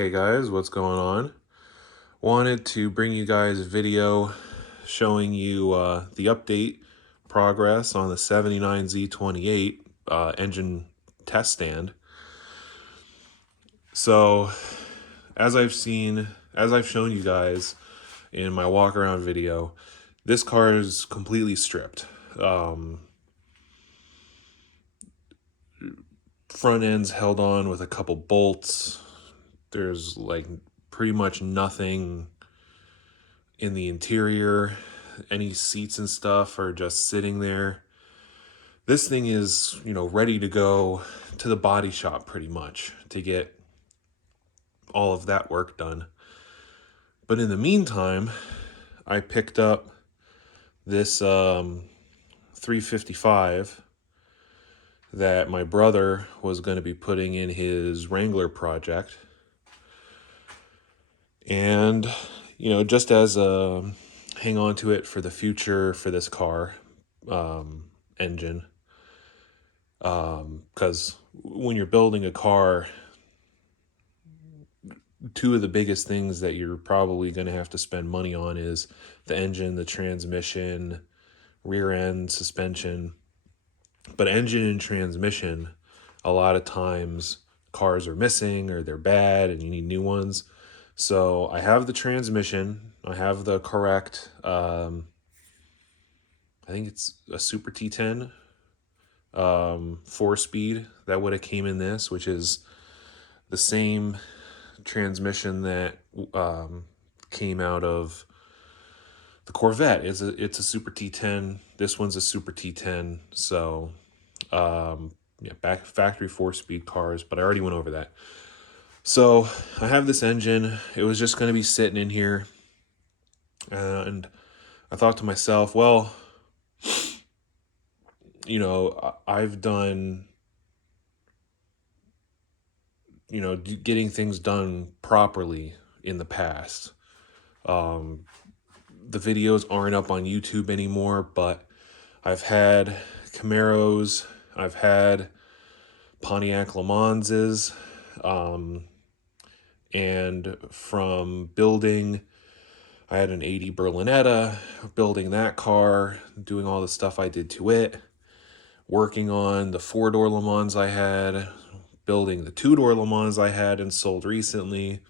Hey guys, what's going on? Wanted to bring you guys a video showing you the update progress on the 79Z28 engine test stand. So, as I've shown you guys in my walk around video, this car is completely stripped. Front end's held on with a couple bolts. There's like pretty much nothing in the interior. Any seats and stuff are just sitting there. This thing is, ready to go to the body shop pretty much to get all of that work done. But in the meantime, I picked up this 355 that my brother was going to be putting in his Wrangler project. And, just as a hang on to it for the future for this car engine. Because when you're building a car, two of the biggest things that you're probably going to have to spend money on is the engine, the transmission, rear end, suspension. But engine and transmission, a lot of times cars are missing or they're bad and you need new ones. So I have the transmission. I have the correct, I think it's a Super T10 4-speed that would have came in this, which is the same transmission that came out of the Corvette. It's a Super T10. This one's a Super T10. So back factory 4-speed cars, but I already went over that. So I have this engine. It was just going to be sitting in here, and I thought to myself, well, I've done, getting things done properly in the past. The videos aren't up on YouTube anymore, but I've had Camaros, I've had Pontiac Le Manses, and from building, I had an 80 Berlinetta, building that car, doing all the stuff I did to it, working on the 4-door Le Mans I had, building the 2-door Le Mans I had and sold recently.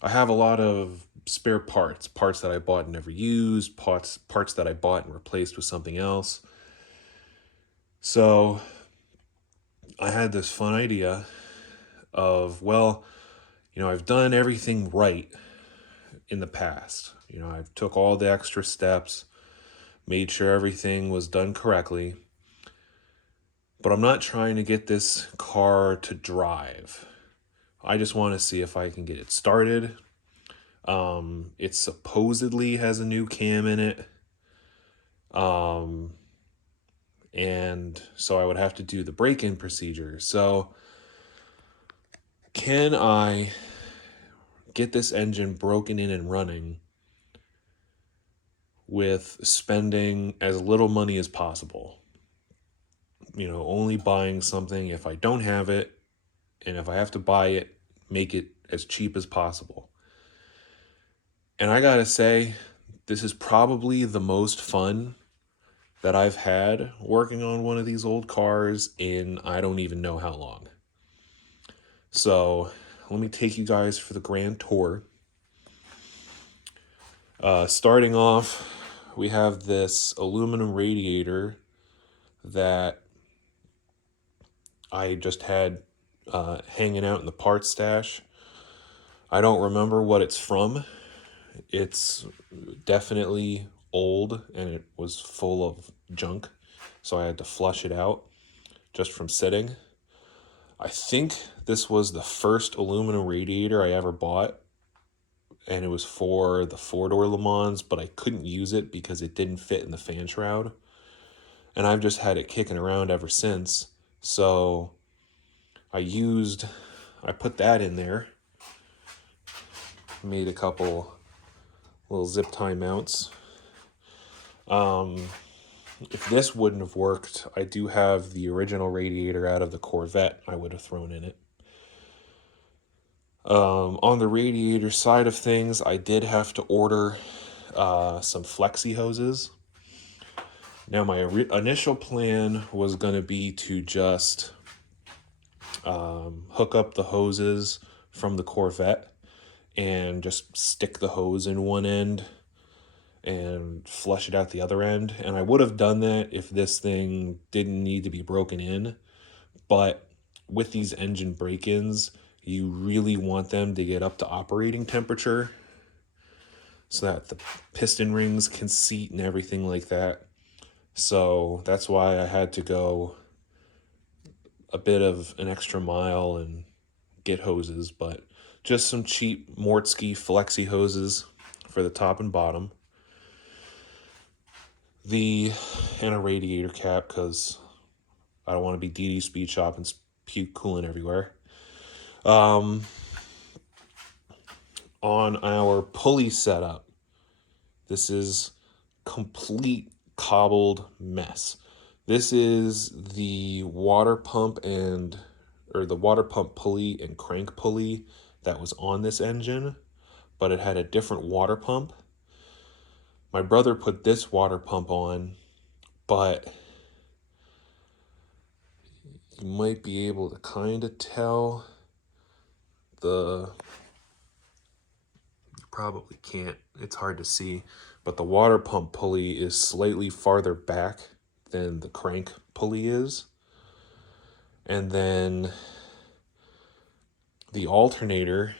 I have a lot of spare parts that I bought and never used, parts that I bought and replaced with something else. So I had this fun idea of, well, I've done everything right in the past. I've took all the extra steps, made sure everything was done correctly. But I'm not trying to get this car to drive. I just want to see if I can get it started. It supposedly has a new cam in it. And so I would have to do the break-in procedure. So can I get this engine broken in and running with spending as little money as possible? Only buying something if I don't have it, and if I have to buy it, make it as cheap as possible. And I gotta say, this is probably the most fun that I've had working on one of these old cars in I don't even know how long. So let me take you guys for the grand tour. Starting off, we have this aluminum radiator that I just had hanging out in the parts stash. I don't remember what it's from. It's definitely old and it was full of junk, so I had to flush it out just from sitting. I think this was the first aluminum radiator I ever bought, and it was for the 4-door Le Mans, but I couldn't use it because it didn't fit in the fan shroud. And I've just had it kicking around ever since. So I put that in there, made a couple little zip tie mounts. If this wouldn't have worked, I do have the original radiator out of the Corvette I would have thrown in it. On the radiator side of things, I did have to order some flexi hoses. Now, my initial plan was going to be to just hook up the hoses from the Corvette and just stick the hose in one end and flush it out the other end. And I would have done that if this thing didn't need to be broken in. But with these engine break-ins, you really want them to get up to operating temperature so that the piston rings can seat and everything like that. So that's why I had to go a bit of an extra mile and get hoses, but just some cheap Mortske flexi hoses for the top and bottom. And a radiator cap, because I don't want to be DD speed shop and puke coolant everywhere. On our pulley setup, this is complete cobbled mess. This is the water pump the water pump pulley and crank pulley that was on this engine, but it had a different water pump. My brother put this water pump on, but you might be able to kind of tell you probably can't, it's hard to see, but the water pump pulley is slightly farther back than the crank pulley is. And then the alternator,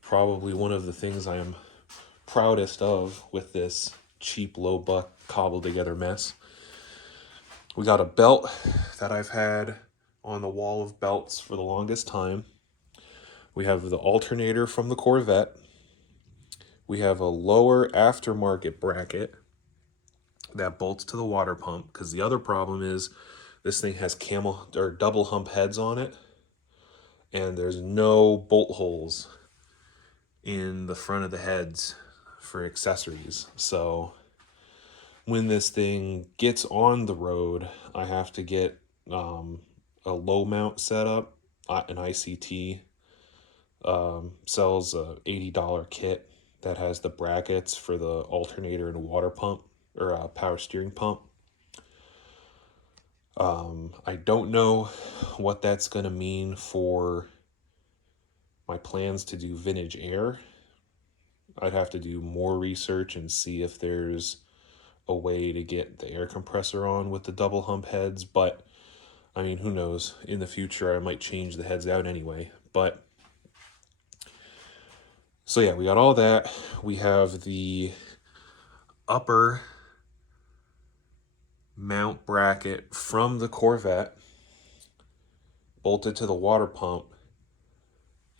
probably one of the things I am proudest of with this cheap low buck cobbled together mess. We got a belt that I've had on the wall of belts for the longest time. We have the alternator from the Corvette. We have a lower aftermarket bracket that bolts to the water pump, because the other problem is this thing has camel or double hump heads on it, and there's no bolt holes in the front of the heads for accessories. So when this thing gets on the road, I have to get a low mount setup. An ICT sells a $80 kit that has the brackets for the alternator and a water pump, or a power steering pump. I don't know what that's going to mean for my plans to do vintage air. I'd have to do more research and see if there's a way to get the air compressor on with the double hump heads, but I mean, who knows? In the future, I might change the heads out anyway. But so yeah, we got all that. We have the upper mount bracket from the Corvette bolted to the water pump.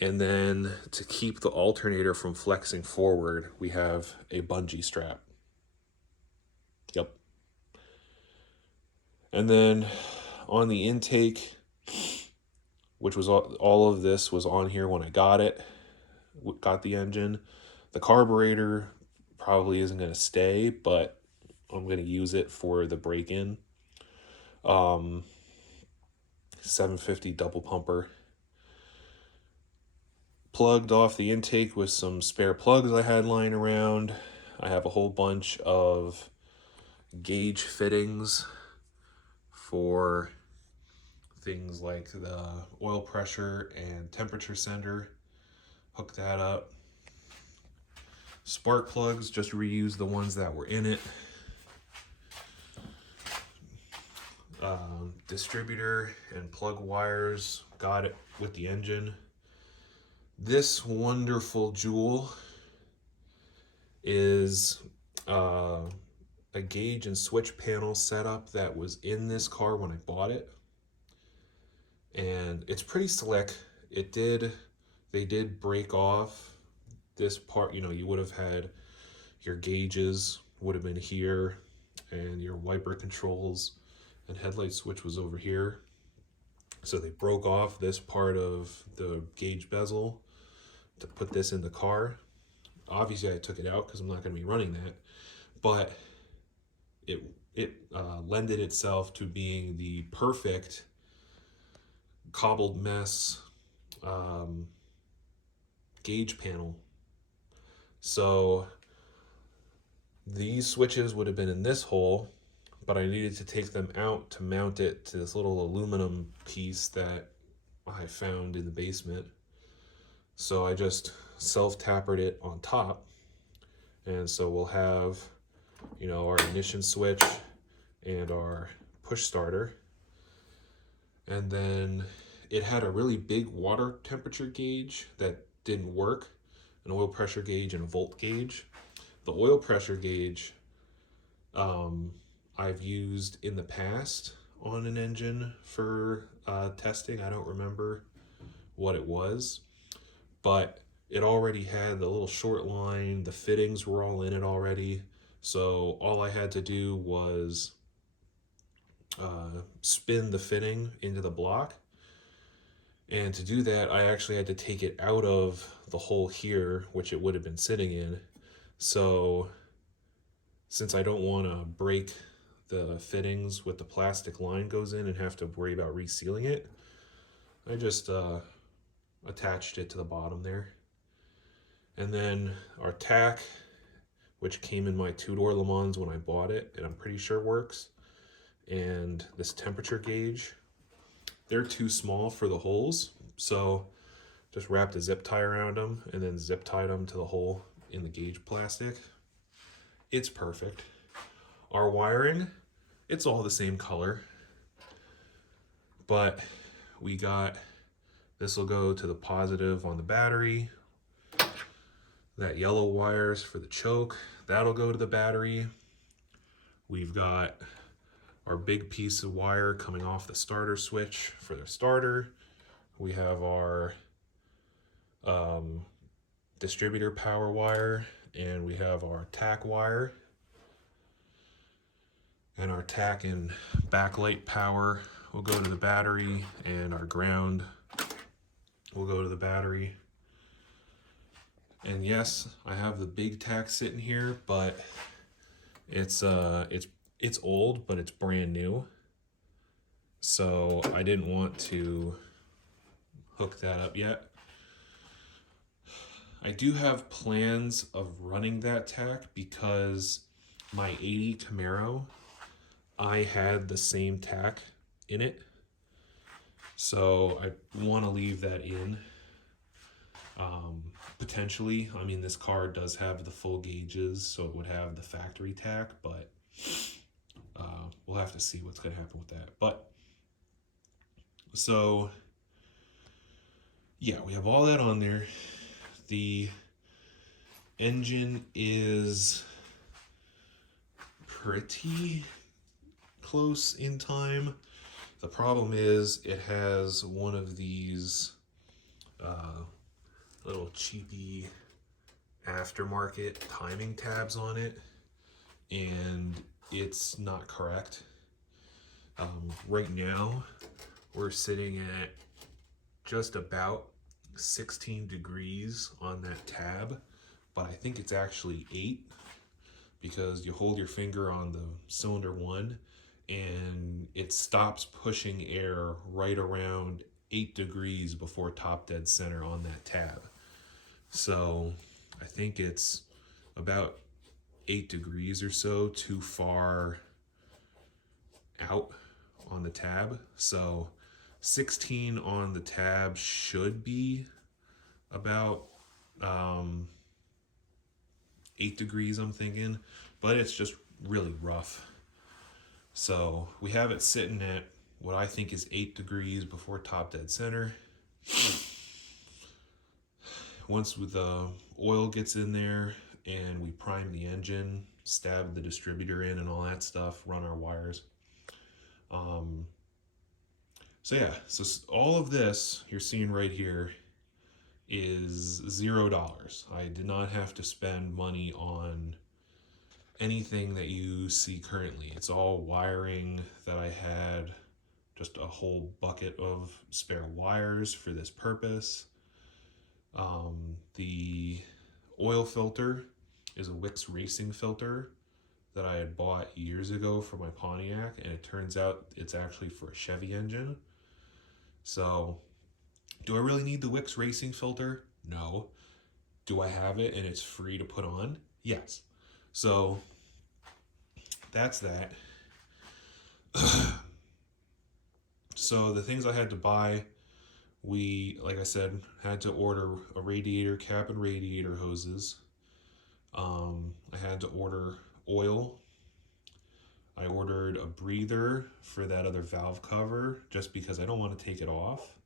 And then to keep the alternator from flexing forward, we have a bungee strap. Yep. And then on the intake, which was all of this was on here when I got the engine. The carburetor probably isn't going to stay, but I'm going to use it for the break-in. 750 double pumper. Plugged off the intake with some spare plugs I had lying around. I have a whole bunch of gauge fittings for things like the oil pressure and temperature sender. Hook that up. Spark plugs, just reuse the ones that were in it. Distributor and plug wires, got it with the engine. This wonderful jewel is a gauge and switch panel setup that was in this car when I bought it. And it's pretty slick. They did break off this part. You would have had your gauges would have been here, and your wiper controls and headlight switch was over here. So they broke off this part of the gauge bezel to put this in the car. Obviously I took it out because I'm not going to be running that, but it lended itself to being the perfect cobbled mess gauge panel. So these switches would have been in this hole, but I needed to take them out to mount it to this little aluminum piece that I found in the basement. So I just self-tapered it on top. And so we'll have, our ignition switch and our push starter. And then it had a really big water temperature gauge that didn't work, an oil pressure gauge and a volt gauge. The oil pressure gauge I've used in the past on an engine for testing. I don't remember what it was, but it already had the little short line. The fittings were all in it already. So all I had to do was spin the fitting into the block. And to do that, I actually had to take it out of the hole here, which it would have been sitting in. So since I don't want to break the fittings with the plastic line goes in and have to worry about resealing it, I just attached it to the bottom there. And then our tack, which came in my two-door Le Mans when I bought it, and I'm pretty sure works, and this temperature gauge, they're too small for the holes, so just wrapped a zip tie around them and then zip tied them to the hole in the gauge plastic. It's perfect. Our wiring, it's all the same color, but we got, this will go to the positive on the battery. That yellow wire's for the choke, that'll go to the battery. We've got our big piece of wire coming off the starter switch for the starter. We have our distributor power wire, and we have our tack wire. And our tack and backlight power will go to the battery, and our ground will go to the battery. And yes, I have the big tack sitting here, but it's old, but it's brand new. So I didn't want to hook that up yet. I do have plans of running that tack because my 80 Camaro, I had the same tack in it. So I want to leave that in. Potentially, I mean, this car does have the full gauges, so it would have the factory tack, but we'll have to see what's going to happen with that. But so yeah, we have all that on there. The engine is pretty close in time. The problem is it has one of these little cheapy aftermarket timing tabs on it, and it's not correct. Right now we're sitting at just about 16 degrees on that tab, but I think it's actually 8 because you hold your finger on the cylinder 1 and it stops pushing air right around 8 degrees before top dead center on that tab. So I think it's about 8 degrees or so too far out on the tab. So 16 on the tab should be about 8 degrees, I'm thinking, but it's just really rough. So we have it sitting at what I think is 8 degrees before top dead center. Once the oil gets in there and we prime the engine, stab the distributor in and all that stuff, run our wires. So yeah, so all of this you're seeing right here is $0. I did not have to spend money on anything that you see currently. It's all wiring that I had, just a whole bucket of spare wires for this purpose. The oil filter is a Wix Racing filter that I had bought years ago for my Pontiac, and it turns out it's actually for a Chevy engine. So, do I really need the Wix Racing filter? No. Do I have it and it's free to put on? Yes. So that's that. So the things I had to buy, we, like I said, had to order a radiator cap and radiator hoses. I had to order oil. I ordered a breather for that other valve cover just because I don't want to take it off.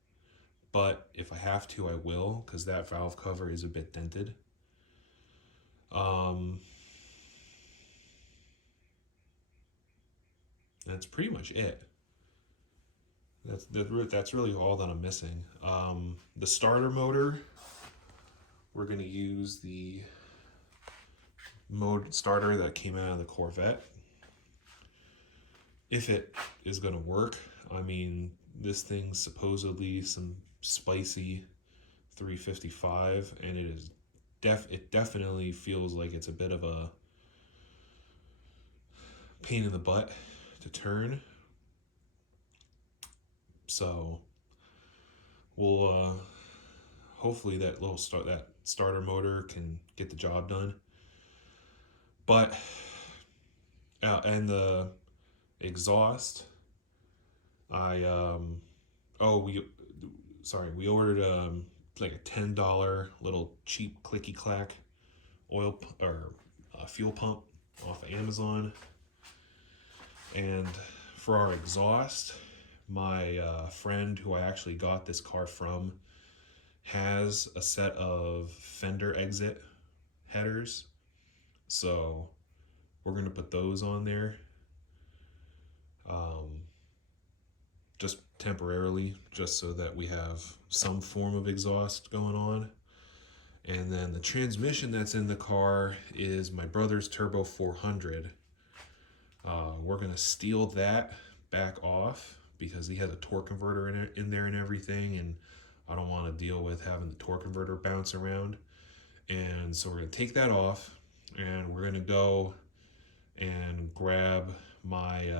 But if I have to, I will, because that valve cover is a bit dented. Um, that's pretty much it. That's really all that I'm missing. The starter motor, we're gonna use the mode starter that came out of the Corvette. If it is gonna work, I mean, this thing's supposedly some spicy 355, and it definitely feels like it's a bit of a pain in the butt to turn. So we'll hopefully that starter motor can get the job done. But and the exhaust, I oh we ordered like a $10 little cheap clicky clack or fuel pump off of Amazon. And for our exhaust, my friend who I actually got this car from has a set of fender exit headers. So we're going to put those on there um, just temporarily, just so that we have some form of exhaust going on. And then the transmission that's in the car is my brother's Turbo 400. We're going to steal that back off because he has a torque converter in there and everything, and I don't want to deal with having the torque converter bounce around. And so we're going to take that off, and we're going to go and grab my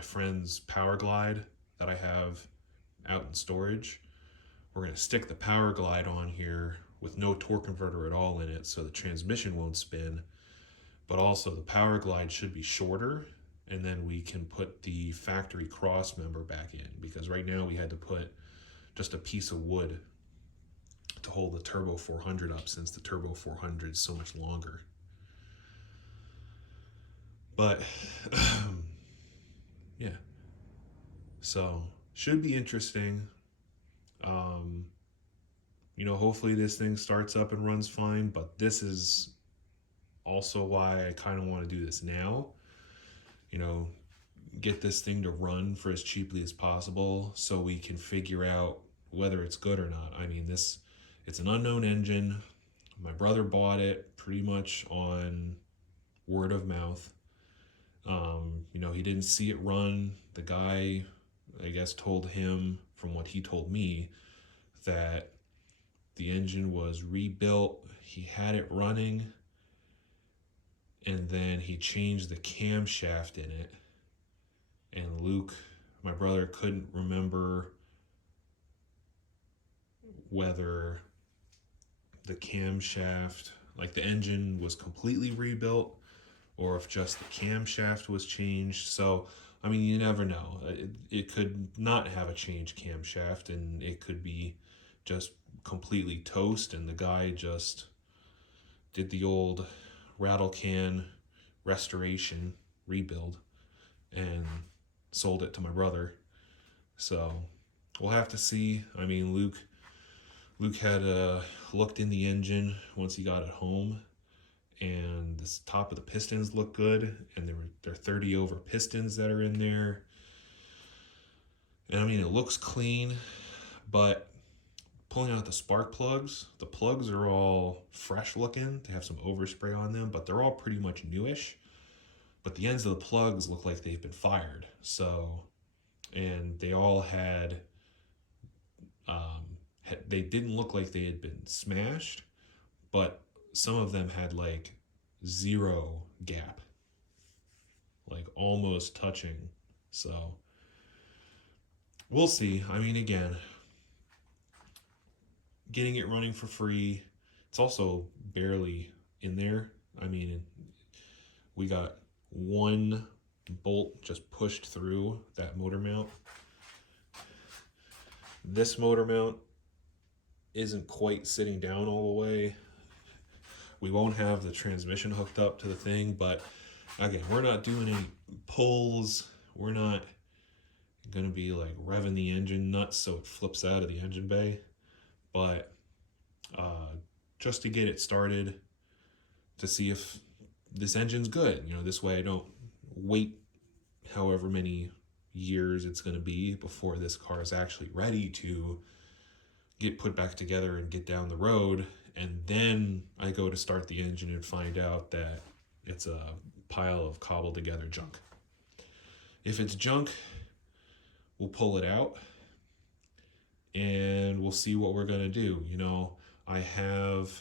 friend's Power Glide that I have out in storage. We're going to stick the Power Glide on here with no torque converter at all in it, so the transmission won't spin. But also the Power Glide should be shorter, and then we can put the factory cross member back in, because right now we had to put just a piece of wood to hold the Turbo 400 up, since the Turbo 400 is so much longer. But yeah, so should be interesting. Hopefully this thing starts up and runs fine, but this is also why I kind of want to do this now. Get this thing to run for as cheaply as possible so we can figure out whether it's good or not. I mean, it's an unknown engine. My brother bought it pretty much on word of mouth. He didn't see it run. The guy, I guess, told him, from what he told me, that the engine was rebuilt. He had it running, and then he changed the camshaft in it. And Luke, my brother, couldn't remember whether the camshaft, like the engine was completely rebuilt, or if just the camshaft was changed. So, I mean, you never know. It could not have a changed camshaft, and it could be just completely toast, and the guy just did the old rattle can restoration rebuild and sold it to my brother. So we'll have to see. I mean, Luke had looked in the engine once he got it home, and the top of the pistons look good, and they're 30 over pistons that are in there. And I mean, it looks clean, but pulling out the spark plugs, the plugs are all fresh looking. They have some overspray on them, but they're all pretty much newish. But the ends of the plugs look like they've been fired. So, and they all they didn't look like they had been smashed, but some of them had like zero gap, like almost touching. So we'll see. I mean, again, getting it running for free, It's also barely in there. I mean, we got one bolt just pushed through that motor mount. This motor mount isn't quite sitting down all the way. We won't have the transmission hooked up to the thing, but again, we're not doing any pulls. We're not going to be like revving the engine nuts so it flips out of the engine bay. But just to get it started, to see if this engine's good. You know, this way I don't wait however many years it's going to be before this car is actually ready to get put back together and get down the road. And then I go to start the engine and find out that it's a pile of cobbled together junk. If it's junk, we'll pull it out and we'll see what we're going to do. You know, I have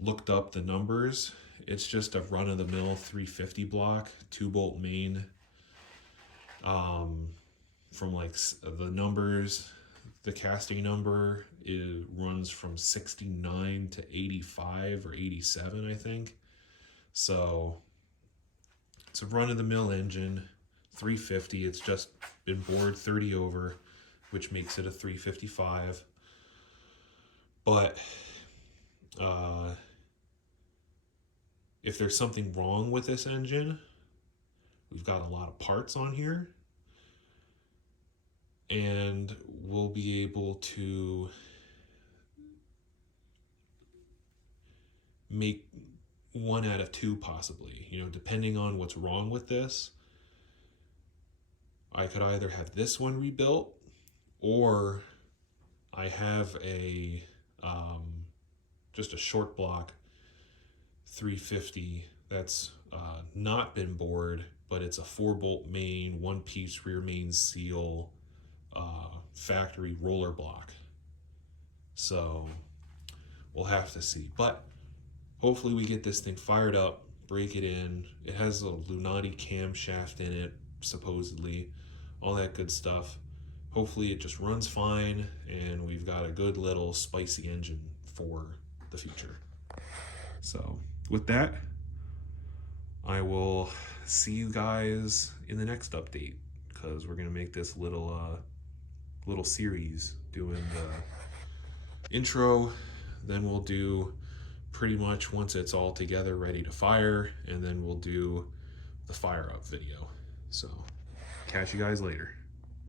looked up the numbers. It's just a run-of-the-mill 350 block, 2-bolt main. From like the numbers, the casting number runs from 69 to 85 or 87, I think. So it's a run-of-the-mill engine, 350. It's just been bored 30 over, which makes it a 355. But if there's something wrong with this engine, we've got a lot of parts on here, and we'll be able to make 1 out of 2 possibly. You know, depending on what's wrong with this, I could either have this one rebuilt, or I have a just a short block 350 that's not been bored, but it's a 4-bolt main, 1-piece rear main seal, factory roller block. So we'll have to see. But hopefully we get this thing fired up, break it in. It has a Lunati camshaft in it, supposedly, all that good stuff. Hopefully it just runs fine, and we've got a good little spicy engine for the future. So with that, I will see you guys in the next update, because we're going to make this little series doing the intro. Then we'll do pretty much once it's all together ready to fire, and then we'll do the fire up video. So catch you guys later.